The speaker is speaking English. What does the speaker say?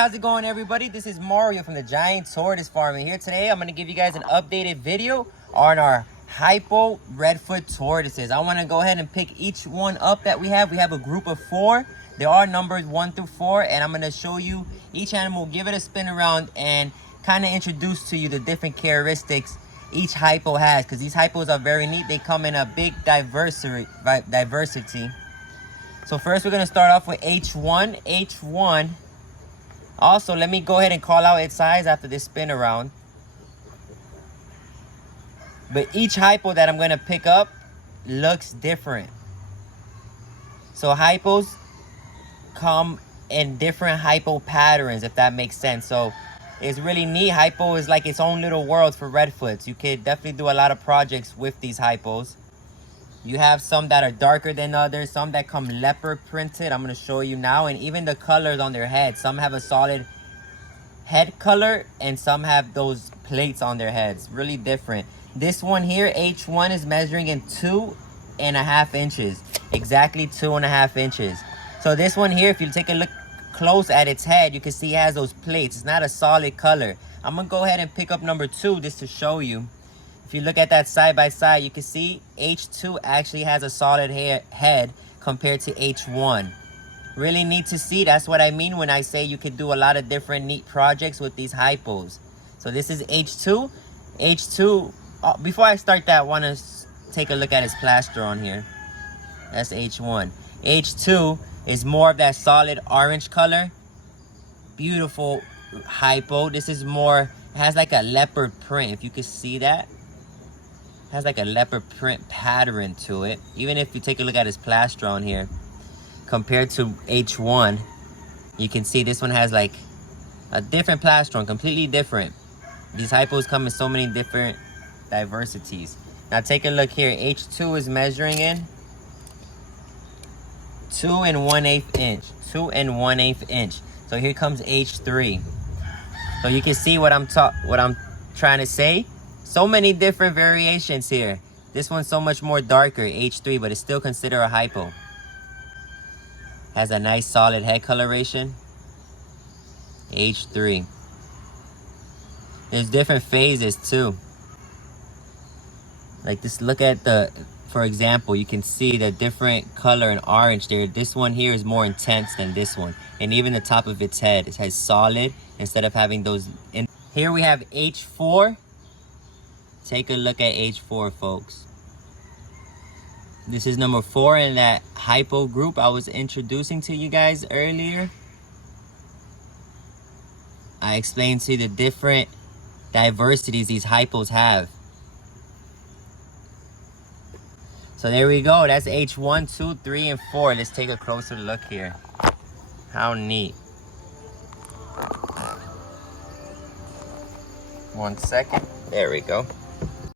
how's it going, everybody? This is Mario from the Giant Tortoise Farm, and here today I'm going to give you guys an updated video on our Hypo Red Foot Tortoises. I want to go ahead and pick each one up that we have. We have a group of 4. There are numbers 1 through 4, and I'm going to show you each animal, give it a spin around, and kind of introduce to you the different characteristics each hypo has, because these hypos are very neat. They come in a big diversity. So first we're going to start off with H1. H1. Also, let me go ahead and call out its size after this spin around. But each hypo that I'm going to pick up looks different. So hypos come in different hypo patterns, if that makes sense. So it's really neat. Hypo is like its own little world for redfoots. You could definitely do a lot of projects with these hypos. You have some that are darker than others, some that come leopard printed. I'm going to show you now. And even the colors on their head. Some have a solid head color and some have those plates on their heads. Really different. This one here, H1, is measuring in 2.5 inches. Exactly 2.5 inches. So this one here, if you take a look close at its head, you can see it has those plates. It's not a solid color. I'm going to go ahead and pick up number 2 just to show you. If you look at that side by side, you can see H2 actually has a solid head compared to H1. Really neat to see. That's what I mean when I say you could do a lot of different neat projects with these hypos. So this is H2. H2, before I start that, I want to take a look at his plaster on here. That's H1. H2 is more of that solid orange color. Beautiful hypo. This is more, it has like a leopard print, if you can see that. Has like a leopard print pattern to it. Even if you take a look at his plaster on here, compared to H1, you can see this one has like a different plastron, completely different. These hypos come in so many different diversities. Now take a look here. H2 is measuring in 2 1/8 inch. 2 1/8 inch. So here comes H3. So you can see what I'm trying to say. So many different variations here. This one's so much more darker, H3, but it's still considered a hypo. Has a nice solid head coloration. H3. There's different phases too. Like this, look at the, for example, you can see the different color in orange there. This one here is more intense than this one. And even the top of its head, it has solid instead of having those. Here we have H4. Take a look at H4, folks. This is number 4 in that hypo group I was introducing to you guys earlier. I explained to you the different diversities these hypos have. So there we go. That's H1, 2, 3, and 4. Let's take a closer look here. How neat. 1 second. There we go.